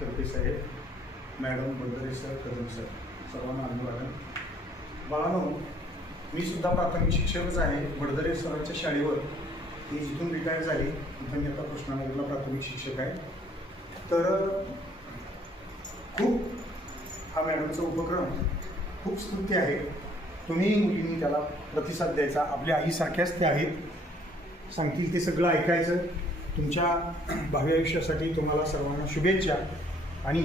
करपे साहेब. Madam Bandare sir Kadam sir. सर्वांना अभिवादन. बाळानो मी सुद्धा प्राथमिक शिक्षकच आहे. बडदरे सरांच्या शाळेवर ती जिथून रिटायर झाली. तिथं मी आता कृष्णानगरला प्राथमिक शिक्षक आहे. तर खूप हा मॅडमचा उपक्रम खूप स्तुत्य आहे. तुम्ही मुलींनी त्याला प्रतिसाद द्यायचा. आपल्या आईसारख्याच त्या आहेत. सांगतील ते सगळं ऐकायचं. तुमच्या भावी आयुष्यासाठी तुम्हाला सर्वांना शुभेच्छा. आणि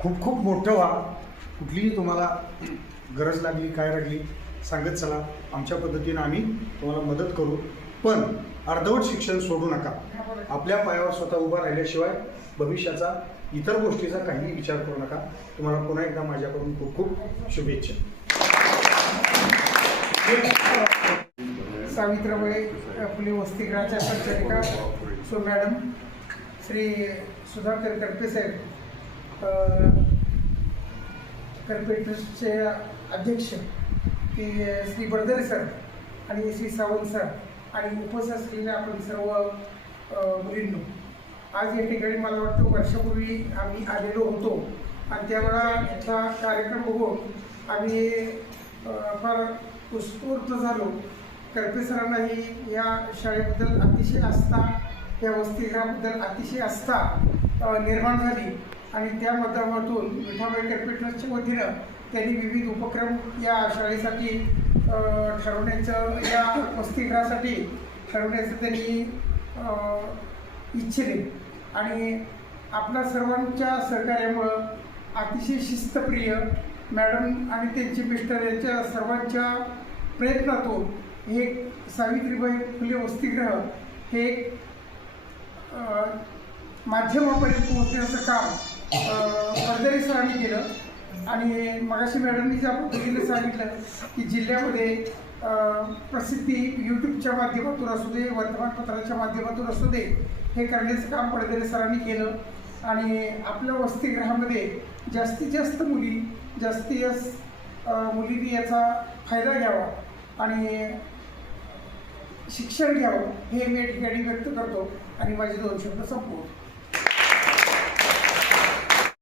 खूप खूप मोठं व्हा. कुठलीही तुम्हाला गरज लागली काय लागली सांगत चला. आमच्या पद्धतीनं आम्ही तुम्हाला मदत करू. पण अर्धवट शिक्षण सोडू नका. आपल्या पायावर स्वतः उभा राहिल्याशिवाय भविष्याचा इतर गोष्टीचा काहीही विचार करू नका. तुम्हाला पुन्हा एकदा माझ्याकडून खूप खूप शुभेच्छा. सावित्रीबाई आपली वस्तीग्रहाच्या संचालिका सो मॅडम श्री सुधाकर करपे साहेब करपे ट्रस्टचे अध्यक्ष की श्री बर्दरे सर आणि श्री सावंत सर आणि उपशास्त्रीने आपण सर्व मुलींनो. आज या ठिकाणी मला वाटतं वर्षापूर्वी आम्ही आलेलो होतो आणि त्यावेळा इथला कार्यक्रम बघून आम्ही फार उत्स्फूर्त झालो. करपे सरांनाही या शाळेबद्दल अतिशय आस्था या वसतिगृहाबद्दल अतिशय आस्था निर्माण झाली. आणि त्या माध्यमातून विठाबाई करपे ट्रस्टच्या वतीनं त्यांनी विविध उपक्रम या शाळेसाठी ठरवण्याचं या वसतिगृहासाठी ठरवण्याचं त्यांनी इच्छिले. आणि आपल्या सर्वांच्या सहकार्यामुळं अतिशय शिस्तप्रिय मॅडम आणि त्यांचे मिस्टर यांच्या सर्वांच्या प्रयत्नातून हे सावित्रीबाई फुले वसतिगृह हे एक माध्यमापर्यंत पोहोचण्याचं काम फडदरे सरांनी केलं. आणि मगाशी मॅडमनी ज्या पद्धतीने सांगितलं की जिल्ह्यामध्ये प्रसिद्धी यूट्यूबच्या माध्यमातून असू दे वर्तमानपत्राच्या माध्यमातून असू दे हे करण्याचं काम पडदरे सरांनी केलं. आणि आपल्या वसतिगृहामध्ये जास्तीत जास्त मुली जास्तीत जास्त मुलींनी याचा फायदा घ्यावा. आणि शिक्षण घ्यावं हे मी ठिकाणी व्यक्त करतो आणि माझे दोन शब्द संपवतो.